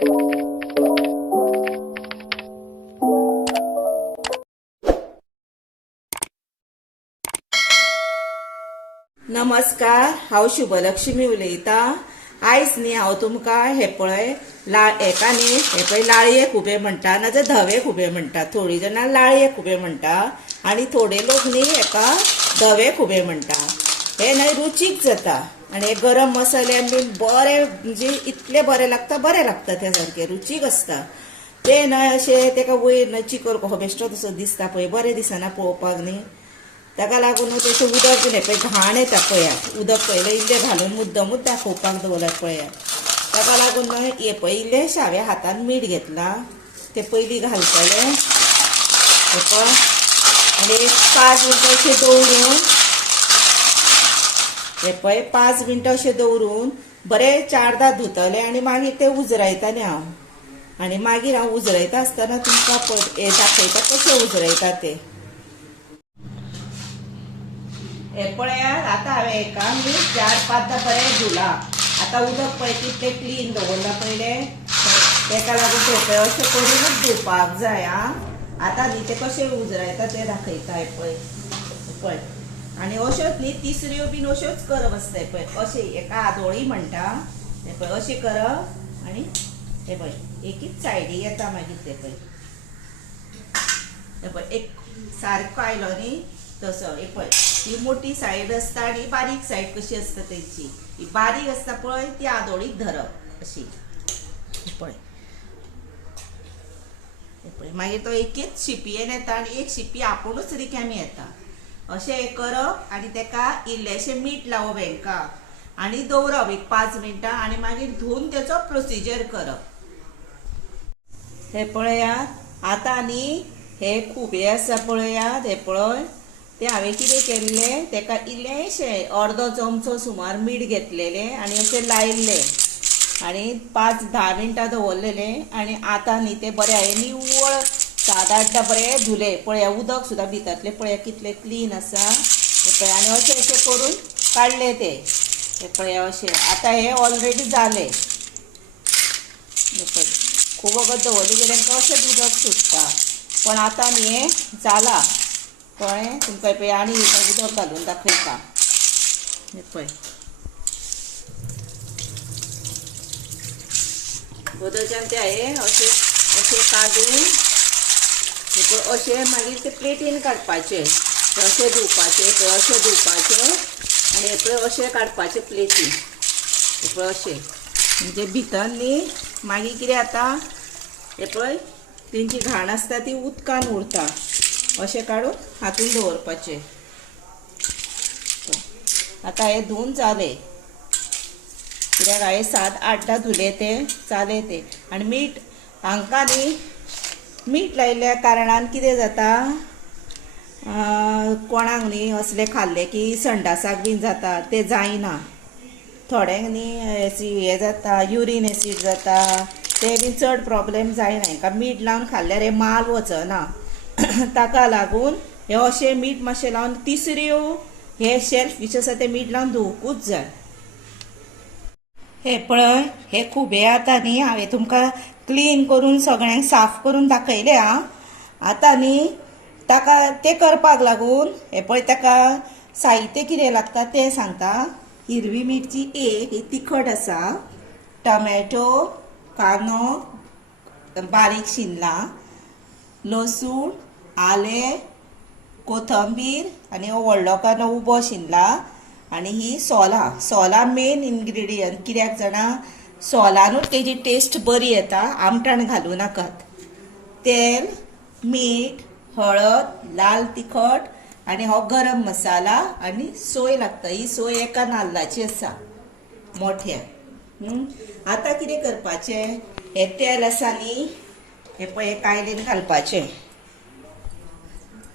नमस्कार, हांव शुभलक्ष्मी उलयतां। आयज न्ही हांव तुमकां हे पळय हेका न्ही हे पळय लाळये खुबे म्हणटा नाजाल्यार धवे खुबे म्हणटा। थोडी जाणां लाळये खुबे म्हणटा आनी थोडे लोक न्ही हेका धवे खुबे म्हणटा। हे न्ही रुचीक जाता आनी हे गरम मसाले बी बरे म्हणजे इतले बरे लागता त्या सारखे रुचीक असता। ते न्ही अशें तेका वयर न्ही चिकल कसो बेश्टो तसो दिसता पळय, बरें दिसना पळोवपाक न्ही। ताका लागून तेचें उदक बीन पळय घाण येता पळयात, उदक पयलें इल्लें घालून मुद्दमूच दाखोवपाक दवरल्यात पळयात। ताका लागून हे पळय इल्लेशें हांवें हातान मीठ घेतलां, तें पयलीं घालतलें हे पळय आनी 5 मिनटां अशें दवरून हे पळय 5 मिनटां अशें दवरून बरें 4दां धुतलें आनी मागीर तें उजरायतालें हांव। आनी मागीर हांव उजरायता आसतना तुमकां हे दाखयता कशें उजरायता तें। हे पळयात आतां हांवें हेका न्ही 4-5दां बरें धुलां। आतां उदक पळय कितलें क्लीन दवरलां पयलें, तेका लागून ते पळय अशें करूनच धुवपाक जाय आं। आतां न्ही ते कशें उजरायता तें दाखयता हे पळय। आनी अश्योच न्ही तिसऱ्यो बीन अश्योच करप आसता पळय, अशें हेका आदोळी म्हणटा हे पळय, अशें करप आनी हे पळय एकीच सायडीक येता मागीर ते पळय हे पळय एक सारको आयलो न्ही तसो। हे पळय ही मोठी सायड आसता आनी बारीक सायड कशी आसता तेची, ही बारीक आसता पळय ती आदोळीक धरप अशी पळय। हे पळय मागीर तो एकच शिपयेन येता आनी एक शिपी आपुणूच रिकामी येता। अशें हे करप आनी तेका इल्लेशें मीठ लावप हेंका आनी दवरप एक 5 मिनटां आनी मागीर धुवन तेचो प्रोसिजर करप। हे पळयात आतां न्ही हे खुबे आसा पळयात, हे पळय ते हांवें कितें केल्लें तेका इल्लेशें अर्दो चमचो सुमार मीठ घेतलेलें आनी अशें लायिल्लें आनी 5-10 मिनटां दवरलेलें आनी आतां न्ही ते बरें हांवें निव्वळ 7-8दां बरें धुले पळय। उदक सुद्दां भितरलें पळय कितलें क्लीन आसा हे पळय आनी अशें करून काडले ते हे पळय अशें। आतां हे ऑलरेडी जालें हे पळय, खूब वगत दवरलें की तांकां अशेंच उदक सुट्टा, पण आतां न्ही हें जालां कळ्ळें तुमकां। पळय आनी उदक घालून दाखयता हे पळय, उदकान ते हांवें अशें काडून हे पळय अशें मागीर ते प्लेटीन काडपाचें, अशें धुवपाचें पळय अशें धुवपाचें आनी हे पळय अशें काडपाचें प्लेटीन हे पळय अशें। म्हणजे भितर न्ही मागीर कितें जाता हे पळय तेंची घाण आसता ती उदकान उरता, अशें काडून हातून दवरपाचें। आतां हें धुवन जालें कित्याक हांवें 7-8दां धुले ते जालें ते। आनी मीठ हांकां न्ही मीठ लायिल्ल्या कारणान कितें जाता कोणाक न्ही असलें खाल्लें की संडासाक बीन जाता तें जायना। थोड्यांक न्ही हें जाता युरीन एसीड जाता, ते बीन चड प्रॉब्लेम जायना हांकां मीठ लावन खाल्ल्यार हे माल वचना। ताका लागून हे अशें मीठ मातशें लावन तिसऱ्यो हे शेल्फ फिश आसा ते मीठ लावन धुवूंकूच जाय। हे पळय हे खुबे आतां न्ही हांवें तुमकां क्लीन करून सगळ्यांक साफ करून दाखयलें आं। आतां न्ही ताका तें करपाक लागून हे पळय ताका साहित्य कितें लागता तें सांगता। हिरवी मिरची एक, ही तिखट आसा, टमॅटो, कांदो बारीक शिनला, लसूण, आलें, कोथंबीर आनी हो व्हडलो कांदो उबो शिनला आनी ही सोलां मेन इन्ग्रेडियंट। कित्याक जाणां सोलानूच तेजी टेस्ट बरी येता, आमटाण घालूं नाकात। तेल, मीठ, हळद, लाल तिखट आनी हो गरम मसाला आनी सोय लागता। ही सोय एका नाल्लाची आसा मोठ्या। आतां कितें करपाचें हे तेल आसा न्ही हे पळय कायलीन घालपाचें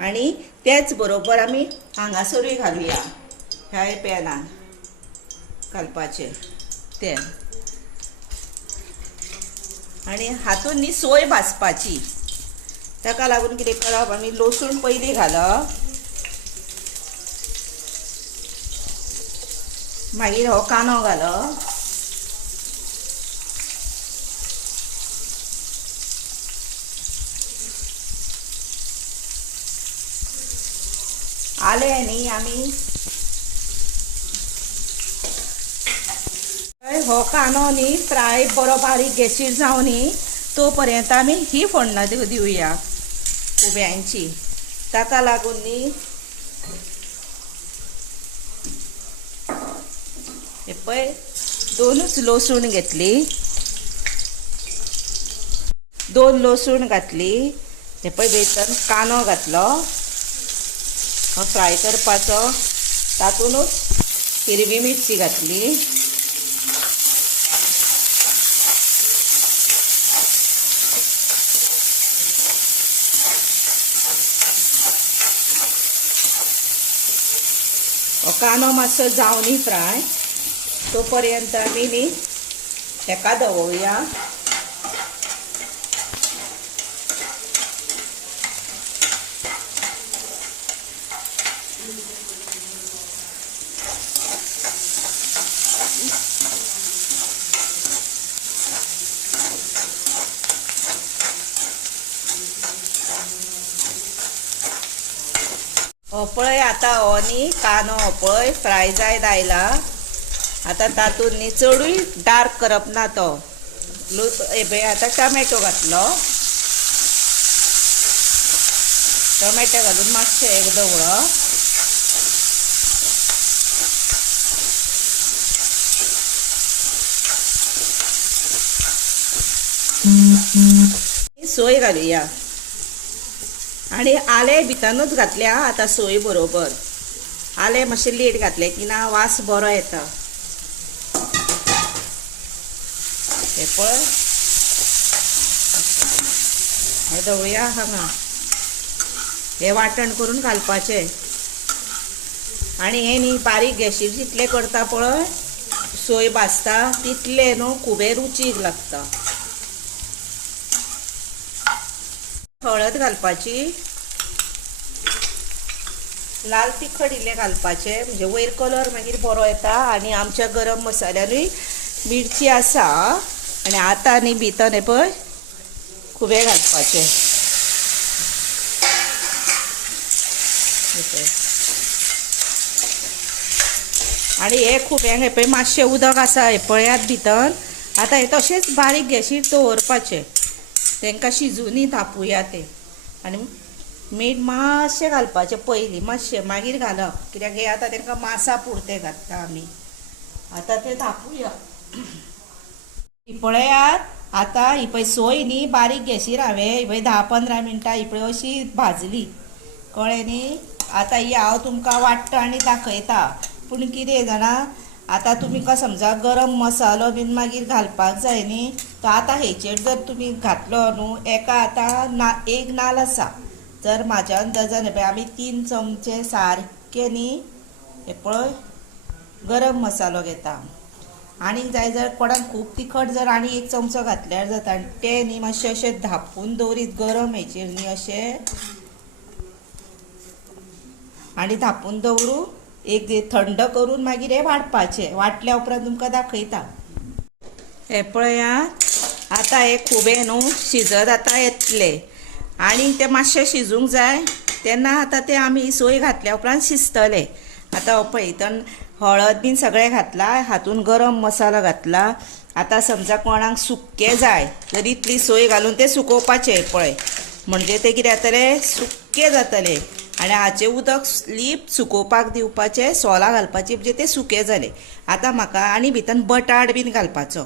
आनी तेच बरोबर आमी हांगासरूय घालुया, ह्या पॅनान घालपाचें तेल आनी हातून न्ही सोय भाजपाची। ताका लागून कितें करप आमी लसूण पयलीं घालप, मागीर हो कांदो घालप आले न्ही आमी हो कांदो न्ही फ्राय बरो बारीक गॅसीर जावन न्ही तो पर्यंत आमी ही फोडणां दिवया खुब्यांची. ताका लागून न्ही हे पळय दोनूच लसूण घेतली, 2 लसूण घातली. हे पळय भितर कांदो घातलो फ्राय करपाचो. तातूंतच हिरवी मिरची घातली. कांदो मातसो जावन न्ही फ्राय तो पर्यंत आमी न्ही हेका दवरुया. हो पळय आतां हो न्ही कांदो हो पळय फ्राय जायत आयला. आतां तातूंत न्ही चडूय डार्क करप ना तो. हे पळय आतां टमॅटो घातलो. टमॅटो घालून मातशें एक दवरप. सोय घालुया आनी आलें भितरूच घातल्या. आतां सोय बरोबर आलें मातशें लेट घातलें की ना वास बरो येता. हे पळय हे दवरुया हांगा. हे वाटण करून घालपाचें आनी हे न्ही बारीक गॅसीर जितले करता पळय सोय भाजता तितले न्हू खुबे रुचीक लागता. हळद घालपाची, लाल तिखट इल्लें घालपाचें म्हणजे वयर कलर मागीर बरो येता. आनी आमच्या गरम मसाल्यानूय मिरची आसा. आनी आतां न्ही भितर हे पळय खुबे घालपाचे. आनी हे खुब्यांक हे पळय मातशें उदक आसा हे पळयात भितर. आतां हे तशेंच बारीक गॅसीर दवरपाचें. तांकां शिजूनी तापोवया ते. आनी मीठ मातशें घालपाचें पयलीं मातशें मागीर घालप कित्याक हे आतां तांकां मांसा पुरते घालता आमी. आतां ते तापोवया. ही पळयात आतां ही पळय सोय न्ही बारीक गॅसीर हांवें ही पळय 10-15 मिनटां ही पळय अशी भाजली कळ्ळें न्ही. आतां ही हांव तुमकां वाडटा आनी दाखयता. पूण कितें जाणा आतां तुमी समजा गरम मसालो बीन मागीर घालपाक जाय न्ही तो आतां हेचेर जर तुमी घातलो न्हू एका आतां एक नाल्ल आसा जर म्हाज्या अंदाजान पळय आमी 3 चमचे सारके न्ही हे पळय गरम मसालो घेता. आनीक जाय जर कोणाक खूब तिखट जर आनी 1 चमचो घातल्यार जाता. आनी ते न्ही मातशें अशें धापून दवरीत गरम हेचेर न्ही अशें आनी धापून दवरून एक थंड करून मागीर हे वाडपाचें. वाटल्या उपरांत तुमकां दाखयता. हे पळयात आतां हे खुबे न्हू शिजत आतां येतले आनी ते मातशें शिजूंक जाय तेन्ना आतां ते आमी सोय घातल्या उपरांत शिजतले. आतां हो पळय हितून हळद बीन सगळें घातलां. हातून गरम मसालो घातला. आतां समजा कोणाक सुक्कें जाय तर इतली सोय घालून ते सुकोवपाचें पळय म्हणजे ते कितें जातलें सुक्कें जातलें. आनी हाचें उदक लीप सुकोवपाक दिवपाचें सोलां घालपाचीं म्हणजे तें सुकें जालें. आतां म्हाका आनी भितर बटाट बीन घालपाचो.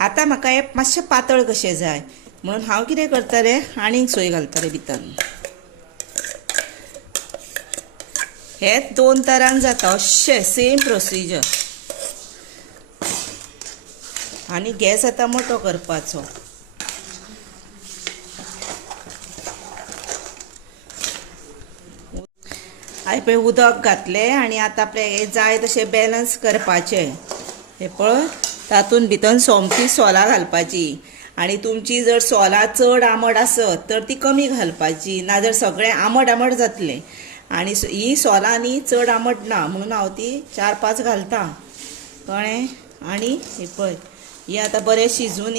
आतां म्हाका हे मातशें पातळ कशें जाय म्हणून हांव कितें करतलें आनीक सोय घालतलें भितर. हे 2 तरान जाता अशें सेम प्रोसिजर. आनी गॅस आतां मोठो करपाचो. हांवें पळय उदक घातलें आनी आतां आपल्याक जाय तशें बॅलन्स करपाचें. हे पळय तातूंत भितर सोमतीं सोलां घालपाची. आनी तुमची जर सोलां चड आंबट आसत तर ती कमी घालपाची नाजाल्यार सगळें आंबट आंबट जातलें. आनी ही सोलां न्ही चड आंबट ना म्हणून हांव ती 4-5 घालता कळ्ळें. आनी हे पळय ही आतां बरें शिजून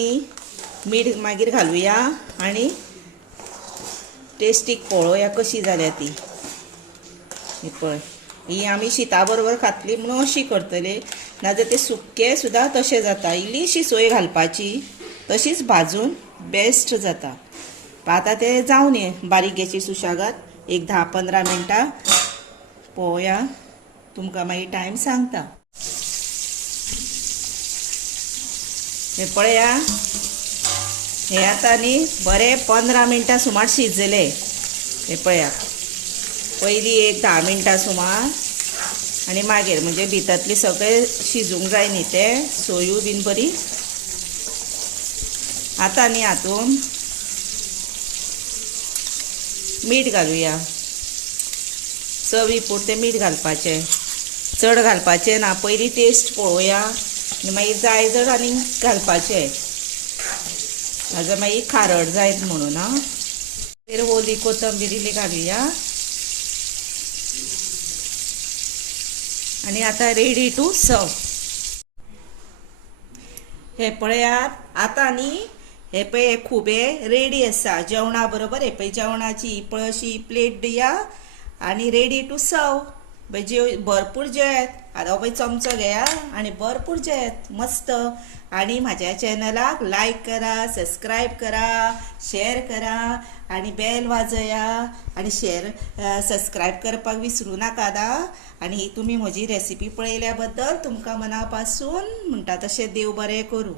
मीठ मागीर घालुया आनी टेस्टीक पळोवया कशी जाल्या ती. हे पळय, ही आमी शीता बरोबर खातली म्हणून अशी करतले, नाजाल्यार ते सुक्के सुद्दां तशें जाता. इल्लीशी सोय घालपाची, तशीच भाजून बेस्ट जाता. आतां ते जावन ये बारीक गॅसीर सुशेगाद एक 10-15 मिनटां पळोवया, तुमकां मागीर टायम सांगता. हे पळया, हे आतां न्ही बरे 15 मिनटां सुमार शिजले. हे पळया, पयलीं एक 10 मिनटां सुमार आनी मागीर म्हणजे भितरतले सगळे शिजूंक जाय न्ही ते सोयूय बीन बरी. आतां न्ही हातून मीठ घालुया, चवी पुरतें मीठ घालपाचें, चड घालपाचें ना. पयलीं टेस्ट पळोवया आनी मागीर जाय जर आनी घालपाचें, नाजाल्यार मागीर खारट जायत म्हणून. मागीर ओली कोथंबीर इल्ली घालुया आनी आतां रेडी टू सर्व. हे पळयात, आतां न्ही हे पळय खुबे रेडी आसा जेवणा बरोबर. हे पळय जेवणाची पळय अशी प्लेट दिया आनी रेडी टू सर्व. भरपूर जेयात. आतां हो पळय चमचो घेया आनी भरपूर जेयात मस्त. आनी म्हाज्या चॅनलाक लायक करा, सबस्क्रायब करा, शेअर करा आनी बेल वाजया आनी सबस्क्रायब करपाक विसरूं नाका दा. आनी ही तुमी म्हजी रेसिपी पळयल्या बद्दल तुमकां मना पासून म्हणटा तशें देव बरें करूं.